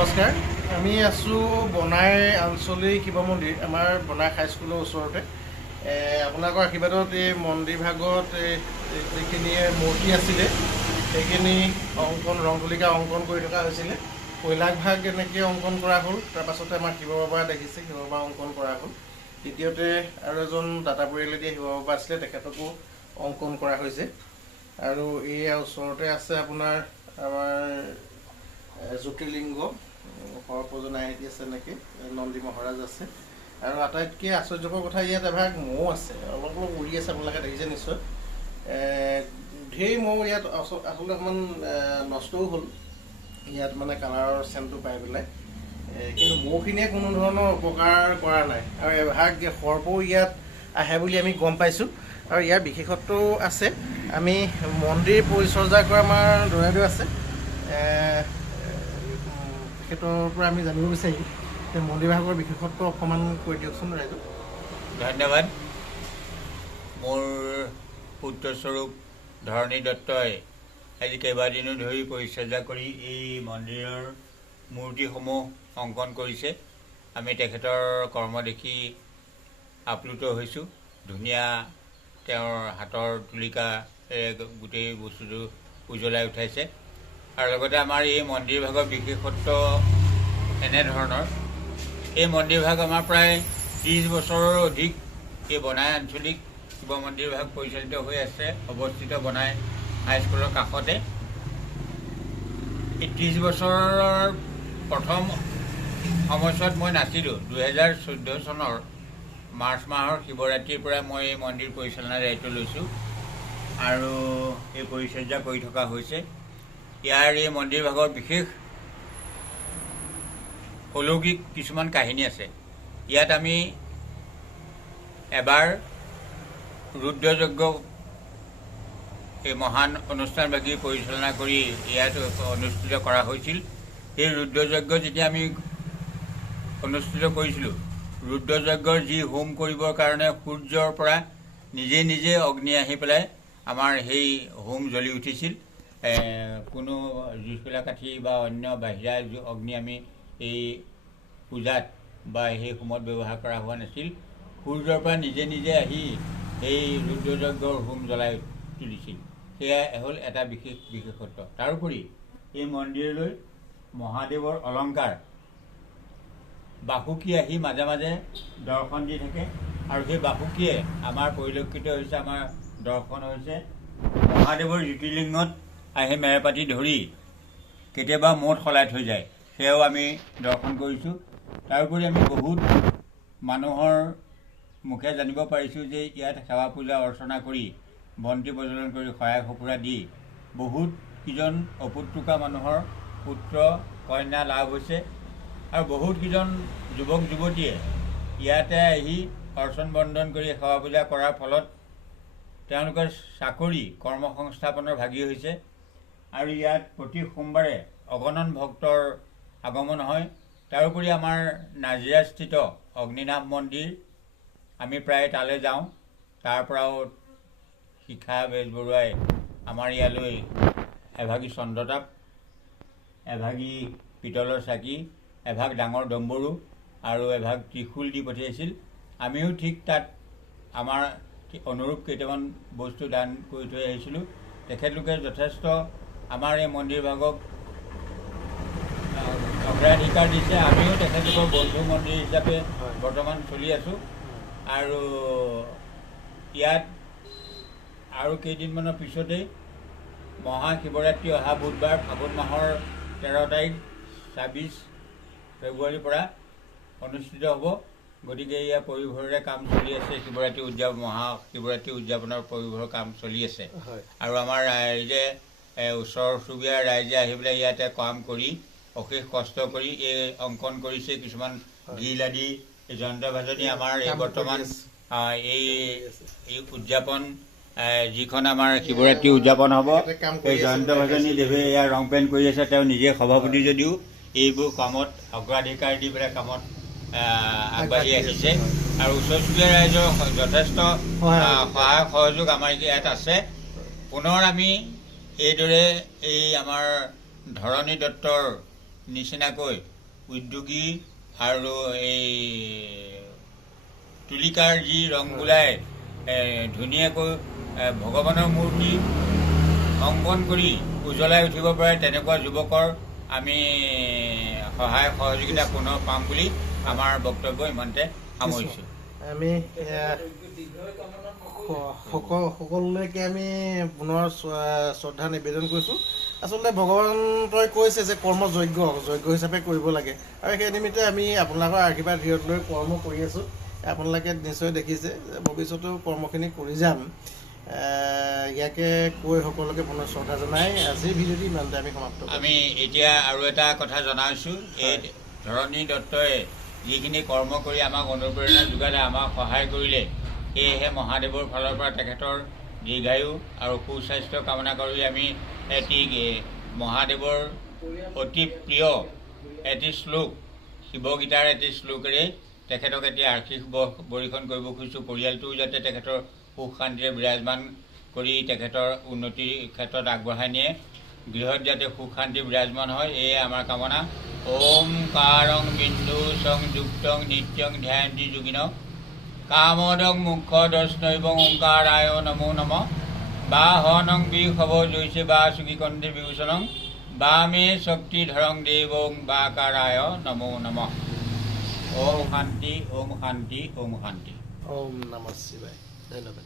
নমস্কাৰ। আমি আছোঁ বনাই আঞ্চলিক শিৱ মন্দিৰ, আমাৰ বনাই হাইস্কুলৰ ওচৰতে। আপোনালোকৰ আশীৰ্বাদত এই মন্দিৰ ভাগত যিখিনি মূৰ্তি আছিলে সেইখিনি ৰং তুলিকা অংকন কৰি থকা হৈছিলে। কৈলাশ ভাগ এনেকৈ অংকন কৰা হ'ল, তাৰপাছতে আমাৰ শিৱ বাবা দেখিছে, শিৱ বাবা অংকন কৰা হ'ল। দ্বিতীয়তে আৰু এজন দাতা পৰিয়ালেদি শিৱ বাবা আছিলে, তেখেতকো অংকন কৰা হৈছে। আৰু এয়া ওচৰতে আছে আপোনাৰ আমাৰ জ্যোতিৰ্লিংগ সৰ্পজন আহি আছে, এনেকৈ নন্দী মহাৰাজ আছে। আৰু আটাইতকৈ আশ্চৰ্যকৰ কথা, ইয়াত এভাগ মৌ আছে, অলপ অলপ উৰি আছে, আপোনালোকে দেখিছে নিশ্চয়। ঢেৰ মৌ ইয়াত আচলতে অকণমান নষ্টও হ'ল ইয়াত, মানে কালাৰৰ চেণ্টটো পাই পেলাই। কিন্তু মৌখিনিয়ে কোনো ধৰণৰ উপকাৰ কৰা নাই। আৰু এভাগ সৰ্পও ইয়াত আহে বুলি আমি গম পাইছোঁ। আৰু ইয়াৰ বিশেষত্বও আছে। আমি মন্দিৰ পৰিচৰ্যা কৰা আমাৰ দৌৰাদৌ আছে, তেখেতৰ পৰা আমি জানিব বিচাৰিম যে মন্দিৰ ভাগৰ বিশেষত্ব অকণমান কৈ দিয়কচোন ৰাইজক। ধন্যবাদ। মোৰ পুত্ৰস্বৰূপ ধৰণী দত্তই আজি কেইবাদিনো ধৰি পৰিচৰ্যা কৰি এই মন্দিৰৰ মূৰ্তিসমূহ অংকন কৰিছে। আমি তেখেতৰ কৰ্ম দেখি আপ্লুত হৈছোঁ। ধুনীয়া তেওঁৰ হাতৰ তুলিকাৰে গোটেই বস্তুটো উজ্বলাই উঠাইছে। আৰু লগতে আমাৰ এই মন্দিৰ ভাগৰ বিশেষত্ব এনেধৰণৰ, এই মন্দিৰ ভাগ আমাৰ প্ৰায় 30 বছৰৰ অধিক এই বনাই আঞ্চলিক শিৱ মন্দিৰ ভাগ পৰিচালিত হৈ আছে, অৱস্থিত বনাই হাইস্কুলৰ কাষতে। এই 30 বছৰৰ প্ৰথম সময়ছোৱাত মই নাছিলোঁ। 2014 চনৰ মাৰ্চ মাহৰ শিৱৰাত্ৰিৰ পৰা মই এই মন্দিৰ পৰিচালনাৰ দায়িত্ব লৈছোঁ আৰু এই পৰিচৰ্যা কৰি থকা হৈছে। ইয়াৰ এই মন্দিৰ ভাগৰ বিশেষ অলৌকিক কিছুমান কাহিনী আছে। ইয়াত আমি এবাৰ ৰুদ্ৰযজ্ঞ এই মহান অনুষ্ঠানভাগী পৰিচালনা কৰি ইয়াত অনুষ্ঠিত কৰা হৈছিল। এই ৰুদ্ৰযজ্ঞ যেতিয়া আমি অনুষ্ঠিত কৰিছিলোঁ, ৰুদ্ৰযজ্ঞৰ যি হোম কৰিবৰ কাৰণে সূৰ্যৰ পৰা নিজে নিজে অগ্নি আহি পেলাই আমাৰ সেই হোম জ্বলি উঠিছিল। কোনো জুইশলা কাঠি বা অন্য বাহিৰা অগ্নি আমি এই পূজাত বা সেই সময়ত ব্যৱহাৰ কৰা হোৱা নাছিল। সূৰ্যৰ পৰা নিজে নিজে আহি এই ৰুদ্ৰযজ্ঞৰ হোম জ্বলাই তুলিছিল। সেয়া হ'ল এটা বিশেষত্ব। তাৰোপৰি এই মন্দিৰলৈ মহাদেৱৰ অলংকাৰ বাসুকী আহি মাজে মাজে দৰ্শন দি থাকে। আৰু সেই বাসুকীয়ে আমাৰ পৰিলক্ষিত হৈছে, আমাৰ দৰ্শন হৈছে মহাদেৱৰ জ্যোতিৰ্লিংগত আহি মেৰপাতি ধৰি কেতিয়াবা মূৰত সলাই থৈ যায়, সেয়াও আমি দৰ্শন কৰিছোঁ। তাৰোপৰি আমি বহুত মানুহৰ মুখে জানিব পাৰিছোঁ যে ইয়াত সেৱা পূজা অৰ্চনা কৰি, বন্তি প্ৰজ্বলন কৰি, শৰাই সঁফুৰা দি বহুতকেইজন অপুত্ৰুকা মানুহৰ পুত্ৰ কন্যা লাভ হৈছে। আৰু বহুতকেইজন যুৱক যুৱতীয়ে ইয়াতে আহি অৰ্চন বন্দন কৰি সেৱা পূজা কৰাৰ ফলত তেওঁলোকৰ চাকৰি কৰ্মসংস্থাপনৰ ভাগি হৈছে। আৰু ইয়াত প্ৰতি সোমবাৰে অগণন ভক্তৰ আগমন হয়। তাৰোপৰি আমাৰ নাজিৰাস্থিত অগ্নিনাভ মন্দিৰ, আমি প্ৰায় তালৈ যাওঁ। তাৰ পৰাও শিখা বেজবৰুৱাই আমাৰ ইয়ালৈ এভাগী চন্দ্ৰতাপ, এভাগী পিতলৰ চাকি, এভাগ ডাঙৰ ডম্বৰু আৰু এভাগ ত্ৰিশূল দি পঠিয়াইছিল। আমিও ঠিক তাত আমাৰ অনুৰূপ কেইটামান বস্তু দান কৰি থৈ আহিছিলোঁ। তেখেতলোকে যথেষ্ট আমাৰ এই মন্দিৰ ভাগক অগ্ৰাধিকাৰ দিছে। আমিও তেখেতলোকৰ বন্ধু মন্দিৰ হিচাপে বৰ্তমান চলি আছোঁ। আৰু ইয়াত আৰু কেইদিনমানৰ পিছতেই মহাশিৱৰাত্ৰি অহা বুধবাৰ ফাগুন মাহৰ 13 তাৰিখ 26 ফেব্ৰুৱাৰীৰ পৰা অনুষ্ঠিত হ'ব। গতিকে ইয়াৰ পৰিভ্ৰমণৰে কাম চলি আছে। মহাশিৱৰাত্ৰি উদযাপনৰ পৰিভ্ৰমণৰ কাম চলি আছে। আৰু আমাৰ ৰাইজে, ওচৰ চুবুৰীয়া ৰাইজে আহি পেলাই ইয়াতে কাম কৰি অশেষ কষ্ট কৰি এই অংকন কৰিছে। কিছুমান গিল আদি যন্ত্ৰ ভাজনি আমাৰ এই বৰ্তমান এই উদযাপন, যিখন আমাৰ শিৱৰাত্ৰি উদযাপন হ'ব, এই জয়ন্ত ভাজনী দেৱে ইয়াৰ ৰং পেইণ্ট কৰি আছে। তেওঁ নিজে সভাপতি যদিও এইবোৰ কামত অগ্ৰাধিকাৰ দি পেলাই কামত আগবাঢ়ি আহিছে। আৰু ওচৰ চুবুৰীয়া ৰাইজৰ যথেষ্ট সহায় সহযোগ আমাৰ ইয়াত আছে। পুনৰ আমি এইদৰে এই আমাৰ ধৰণী দত্তৰ নিচিনাকৈ উদ্যোগী আৰু এই তুলিকাৰ যি ৰং গুলাই ধুনীয়াকৈ ভগৱানৰ মূৰ্তি অংকন কৰি উজ্বলাই উঠিব পাৰে তেনেকুৱা যুৱকৰ আমি সহায় সহযোগিতা পুনৰ পাম বুলি আমাৰ বক্তব্য ইমানতে সামৰিছোঁ। আমি সকলোলৈকে আমি পুনৰ শ্ৰদ্ধা নিবেদন কৰিছোঁ। আচলতে ভগৱন্তই কৈছে যে কৰ্ম যজ্ঞ হিচাপে কৰিব লাগে, আৰু সেই নিমিত্তে আমি আপোনালোকৰ আশীৰ্বাদ হিৰত লৈ কৰ্ম কৰি আছোঁ। আপোনালোকে নিশ্চয় দেখিছে যে ভৱিষ্যতেও কৰ্মখিনি কৰি যাম। ইয়াকে কৈ সকলোকে পুনৰ শ্ৰদ্ধা জনাই আজিৰ ভিডিঅ'টি ইমানতে আমি সমাপ্ত কৰিছোঁ। আমি এতিয়া আৰু এটা কথা জনাইছোঁ, এই ধৰণী দত্তই যিখিনি কৰ্ম কৰি আমাক অনুপ্ৰেৰণা যোগালে, আমাক সহায় কৰিলে, সেয়েহে মহাদেৱৰ ফালৰ পৰা তেখেতৰ দীৰ্ঘায়ু আৰু সুস্বাস্থ্য কামনা কৰি আমি এটি মহাদেৱৰ অতি প্ৰিয় এটি শ্লোক, শিৱগীতাৰ এটি শ্লোকেৰে তেখেতক এটি আৰ্থিক বৰীক্ষণ কৰিব খুজিছোঁ। পৰিয়ালটোও যাতে তেখেতৰ সুখ শান্তিৰে বিৰাজমান কৰি তেখেতৰ উন্নতিৰ ক্ষেত্ৰত আগবঢ়াই নিয়ে, গৃহত যাতে সুখ শান্তি বিৰাজমান হয়, এয়ে আমাৰ কামনা। ওম কাৰং বিন্দু সং যুক্তং নিত্যং ধ্যায়ন্তি যোগিন কামদং মুখ্য দৰ্শনৈব ওংকাৰায় নমো নমঃ বা হনং বিষভ জৈছে বা সুখীকণ্ডে বিভূষণং বা মে শক্তিধৰং দেবং বাকাৰায় নমো নমঃ। ওম শান্তি, ওম শান্তি, ওম শান্তি। ওম নমঃ শিৱায়। ধন্যবাদ।